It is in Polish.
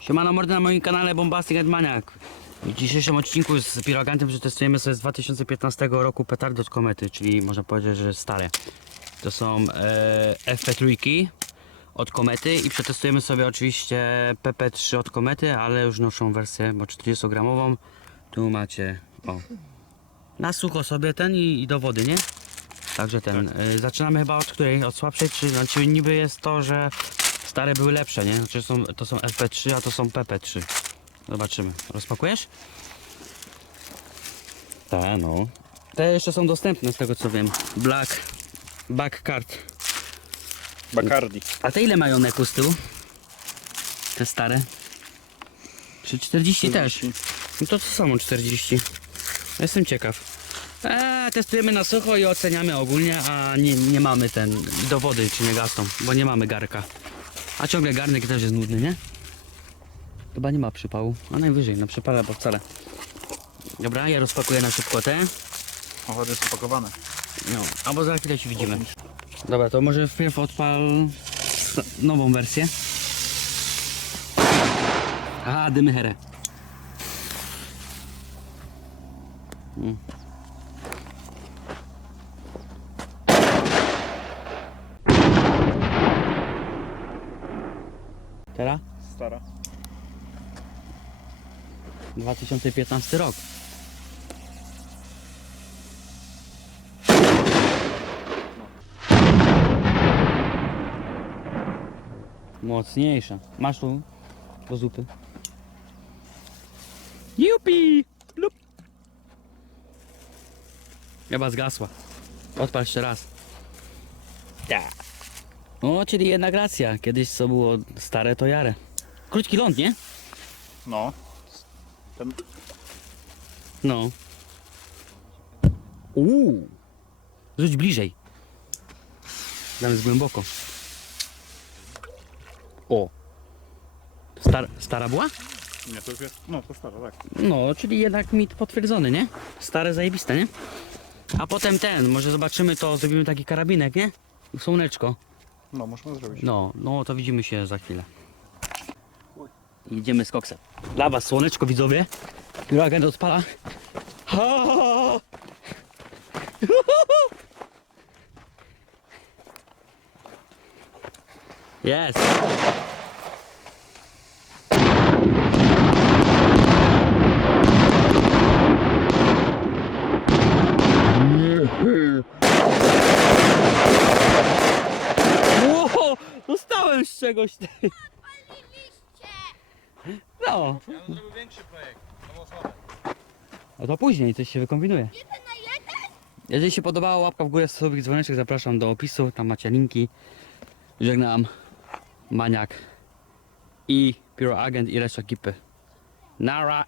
Siemano mordy na moim kanale Bombastic and Maniac. W dzisiejszym odcinku z Pirogantem przetestujemy sobie z 2015 roku petardy od Komety, czyli można powiedzieć, że stare. To są e, FP3 od Komety i przetestujemy sobie oczywiście PP3 od Komety, ale już nowszą wersję, bo 40 gramową. Tu macie, o, na sucho sobie ten i, i do wody, nie? Także ten, y, zaczynamy chyba od której? Od słabszej, czy znaczy niby jest to, że stare były lepsze, nie? Znaczy są, to są FP3, a to są PP3. Zobaczymy. Rozpakujesz? Tak, no. Te jeszcze są dostępne z tego co wiem. Black, back card. Bacardi. A te ile mają neku z tyłu? Te stare? Czy 40, też? No to co samo 40. Jestem ciekaw. Eee, testujemy na sucho i oceniamy ogólnie, a nie, nie mamy ten do wody czy nie gasną, bo nie mamy garka. A ciągle garnek też jest nudny, nie? Chyba nie ma przypału, a najwyżej na przypale, bo wcale. Dobra, ja rozpakuję na szybko te. Ochody są pakowane. No, albo za chwilę się widzimy. Dobra, to może wpierw odpal nową wersję. Aha, dymy herę. Mm. Teraz? Stara. 2015 rok. Mocniejsza. Masz tu do zupy. Jupi! Lup. Chyba zgasła. Odpal jeszcze raz. Ja. O, czyli jednak racja. Kiedyś co było stare, to jare. Krótki ląd, nie? No. Ten No. Uuu. Rzuć bliżej. Tam jest głęboko. O. Star, stara była? Nie, to już jest. No, to stara, tak. No, czyli jednak mit potwierdzony, nie? Stare zajebiste, nie? A potem ten, może zobaczymy to, zrobimy taki karabinek, nie? Słoneczko. No, możemy zrobić. No, no to widzimy się za chwilę. Idziemy z koksem. Dla was słoneczko widzowie. Huragan odpala. Jest. Z czegoś. No. Ja bym zrobił większy projekt. A to później coś się wykombinuje. Jeżeli się podobała łapka w górę, sobie dzwoneczek, zapraszam do opisu, tam macie linki. Żegnam Maniak i Piro Agent i reszta ekipy. Nara!